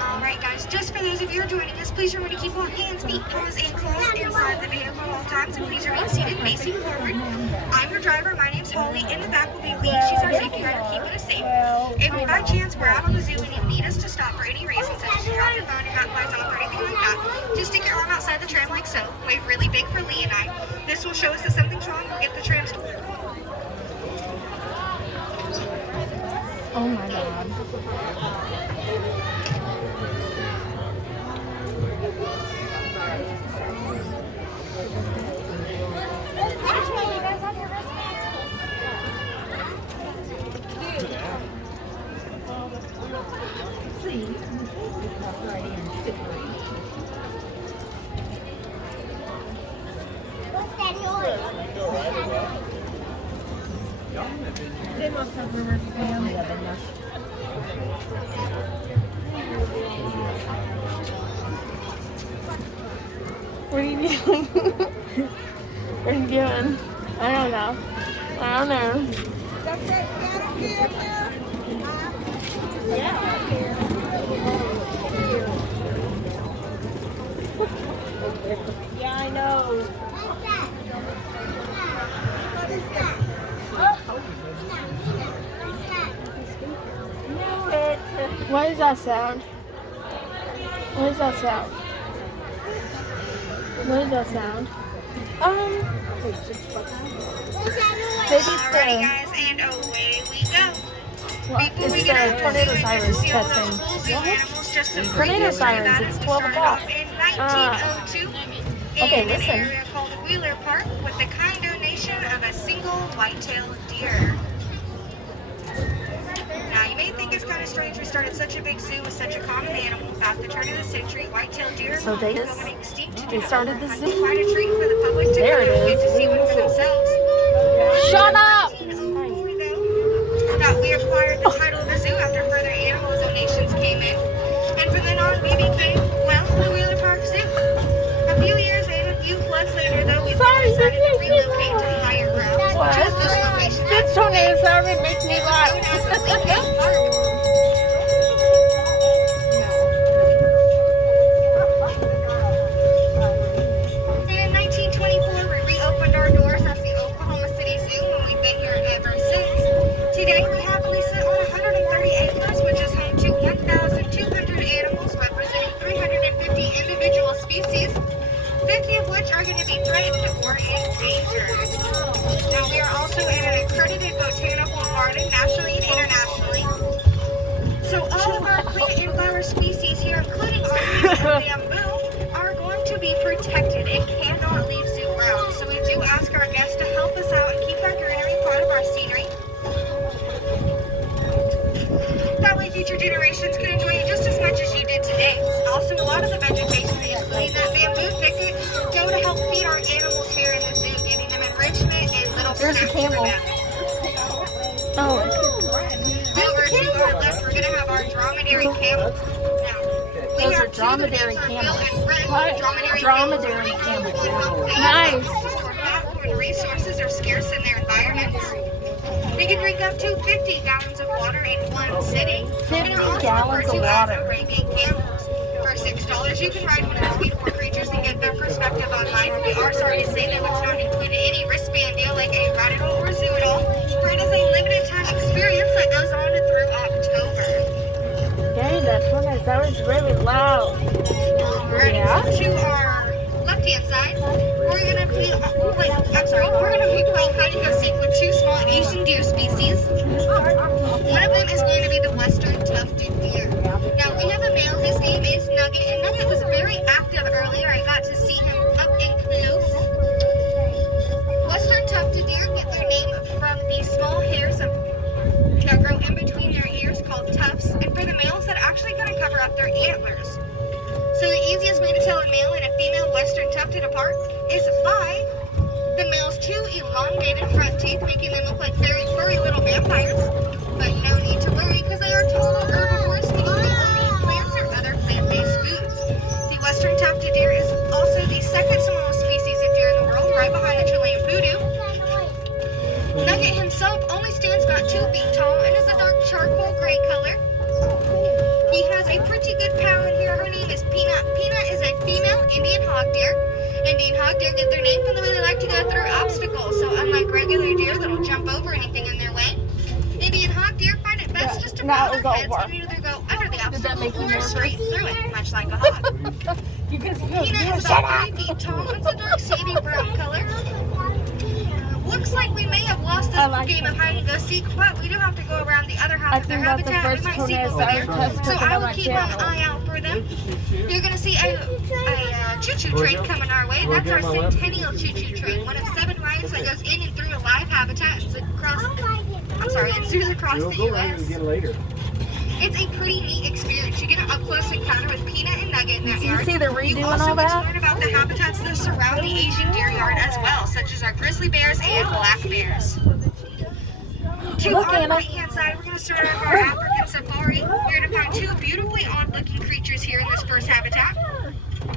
Alright guys, just for those of you who are joining us, please remember to keep all hands, feet, paws, and claws inside the vehicle at all times, and please remain seated facing forward. I'm your driver, my name's Holly. In the back will be Lee, she's our safety rider, keeping us safe. If by chance we're out on the zoo and you need us to stop for any reason, such as you drop your phone, your got flies off, or anything like that, just stick your arm outside the tram like so. Wave really big for Lee and I. This will show us that something's wrong, we'll get the tram started. Oh my god. They must have reversed family. What are you doing? What are you doing? I don't know. I don't know. Yeah, I know. What is that sound? What is that sound? What is that sound? Maybe it's Alrighty guys, and away we go. It's the tornado sirens testing. Tornado sirens, it's 12 o'clock. Okay, listen. An area called Wheeler Park with the kind donation of a single white-tailed deer. Now, you may think it's kind of strange we started such a big zoo with such a common animal. At the turn of the century, white-tailed deer So they started the zoo. Quite a treat for the public to There it get is. to see one for themselves. Shut up! Now, we acquired the title of the zoo after further animal donations came in. And from then on, we became, well, the Wheeler Park Zoo. A few years and a few floods later, though, we decided to relocate to higher ground. What? Just this location. This tornado siren makes me laugh. Known as the Lincoln Park. In 1924, we reopened our doors as the Oklahoma City Zoo, and we've been here ever since. Today, we happily sit on 130 acres, which is home to 1,200 animals representing 350 individual species, 50 of which are going to be threatened or endangered. Now, we are also in an accredited botanical garden, nationally and internationally. So all of our plant and flower species here, including our bamboo, are going to be protected and cannot leave zoo grounds. So we do ask our guests to help us out and keep our greenery part of our scenery. That way future generations can enjoy it just as much as you did today. Also, a lot of the vegetation, including that bamboo thicket, go to help feed our animals here in the zoo, giving them enrichment and little There's the snacks camel. for them. Oh. Over to our left, we're going to have our dromedary camels. Now, Those are dromedary camels. What? Dromedary camels. Nice. When resources are scarce in their environments. They can drink up to 50 gallons of water in one sitting. 50 gallons of water. Arabian camels. For $6, you can ride one of these beautiful creatures and get their perspective on life. We are sorry to say that it's not included in any wristband deal like a ride it all or zoo it all. For it is a limited time experience that goes on through October. Dang, that tornado siren's really loud. Alright, Yeah? to our left-hand side, we're gonna be playing hide and go seek with two small Asian deer species. One of them is going to be the western tufted deer. Now we have a male, his name is Nugget, and Nugget was very active earlier. I got to see him up and close. Western tufted deer get their name from the small hairs that grow in between up their antlers. So the easiest way to tell a male and a female western tufted apart is by the male's two elongated front teeth, making them look like very furry little vampires. But no need to worry, because they are total herbivores, eating only plants or other plant-based foods. The western tufted deer is also the second smallest species of deer in the world, right behind the Chilean poodoo. Nugget himself only stands about 2 feet tall and is a dark charcoal gray color. He has a pretty good pal in here. Her name is Peanut. Peanut is a female Indian hog deer. Indian hog deer get their name from the way they like to go through obstacles. So unlike regular deer that'll jump over anything in their way, Indian hog deer find it best just to bow their heads and either go under the obstacle or straight through it, much like a hog. Peanut is about 3 feet tall. It's a dark sandy brown color. Looks like we may have lost this game of hide and go seek, but we do have to go around the other half of their habitat. We might see them over there, so I will keep an eye out for them. You're going to see a choo-choo train coming our way. That's our centennial choo-choo train, one of 7 lines that goes in and through a live habitat and zoos across the U.S. It's a pretty neat experience. You get an up-close encounter with Peanut and Nugget in that yard. See the redo You and also all get to that? learn about the habitats that surround the Asian deer yard as well, such as our grizzly bears and black bears. To Look, our Anna. right-hand side, we're going to start off our African safari. You're going to find 2 beautifully odd-looking creatures here in this first habitat.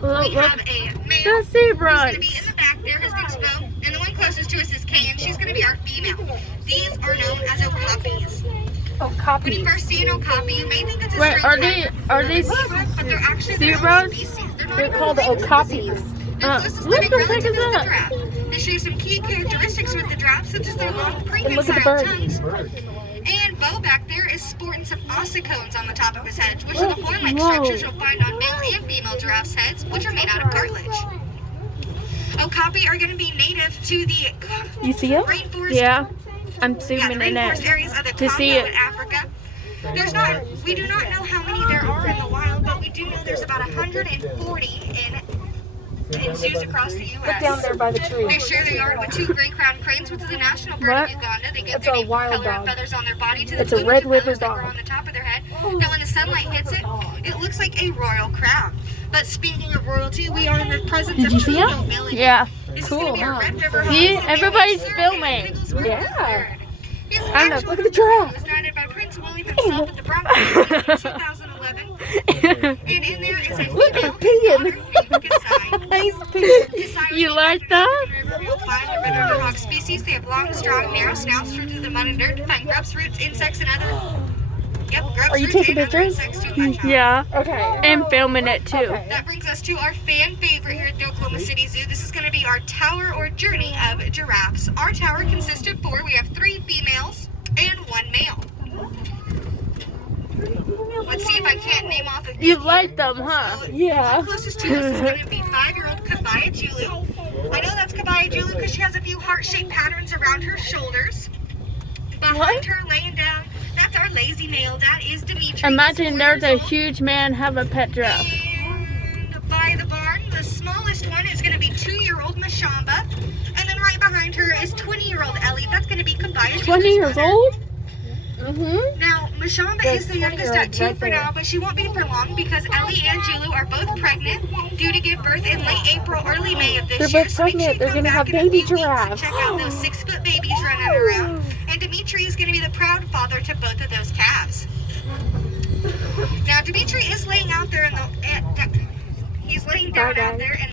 Look, We look. have a male The who's going to zebras. be in the back there. His name's Bo, and the one closest to us is Kay, and she's going to be our female. These are known as okapis. Oh, When you copies. first see an okapi, you may think it's a Wait, strange are they zebra, but they're actually their own zebras? species. They're not They're even called related to the okapis. zebra. Their closest Look, living what the heck relative is is the that? giraffe. They share some key characteristics with the giraffe, such as their long And premium look at the style bird. tongues. And Bo back there is sporting some ossicones on the top of his head, which are the horn-like Whoa. structures you'll find on male and female giraffes' heads, which are made out of cartilage. Okapi are going to be native to the You see it? rainforest. Yeah. I'm the zooming in rainforest it. areas of the to Congo see it. in Africa. We do not know how many there are in the wild, but we do know there's about 140 in zoos across the U.S. Look down there by the tree. They share their yard with 2 gray crowned cranes, which is a national bird What? of Uganda. They get It's their a name from wild color and dog. feathers on their body to the It's a plumage red of river feathers that grow dog. on the top of their head. Now when the sunlight hits it, it looks like a royal crown. But speaking of royalty, we are in the presence Did of you see it? Trudeau Village. Yeah. This Cool. is going to be a Red River See? Hog. Everybody's Survey filming. Biggles Yeah. His I know. actual Look at the giraffe. was knighted by Prince William himself at the Bronx in 2011. And in there is a Look, female he's peeing. named Kasai. He's peeing. Kasai You like that? You'll find the red river hog species. They have long, strong, narrow snouts rooted to the mud and dirt to find grubs, roots, insects, and other. Yep, grubs, Are you roots, taking and other pictures? insects too, my child. Yeah. Okay. And filming it too. Okay. That brings us to our fan favorite here at the Oklahoma City Zoo. This is going to be our tower or journey of giraffes. Our tower consists of 4. We have 3 females and 1 male. Let's see if I can't name off a few. You like them, huh? So, Yeah. the closest to us is going to be 5-year-old Kabaya Julu. I know that's Kabaya Julu because she has a few heart-shaped patterns around her shoulders. Behind What? her, laying down, that's our lazy male. That is Dimitri. Imagine He's 4 there's a years old. huge man have a pet giraffe. And by the barn, the smallest one is going to be 2-year-old Mashamba. And then right behind her is 20-year-old Ellie. That's going to be Kabaya Julu's 20 years mother. old? Mm-hmm. Now, Mashamba There's is the youngest 20-year-old at 2 right for there. now, but she won't be for long because Ellie and Julu are both pregnant, due to give birth in late April, early May of this They're year. both So make sure pregnant. you They're come gonna back have in a baby few weeks and giraffes. check out those 6-foot babies running around. And Dimitri is going to be the proud father to both of those calves. Now, Dimitri is laying out there in the... he's laying down Bye, out guys. there in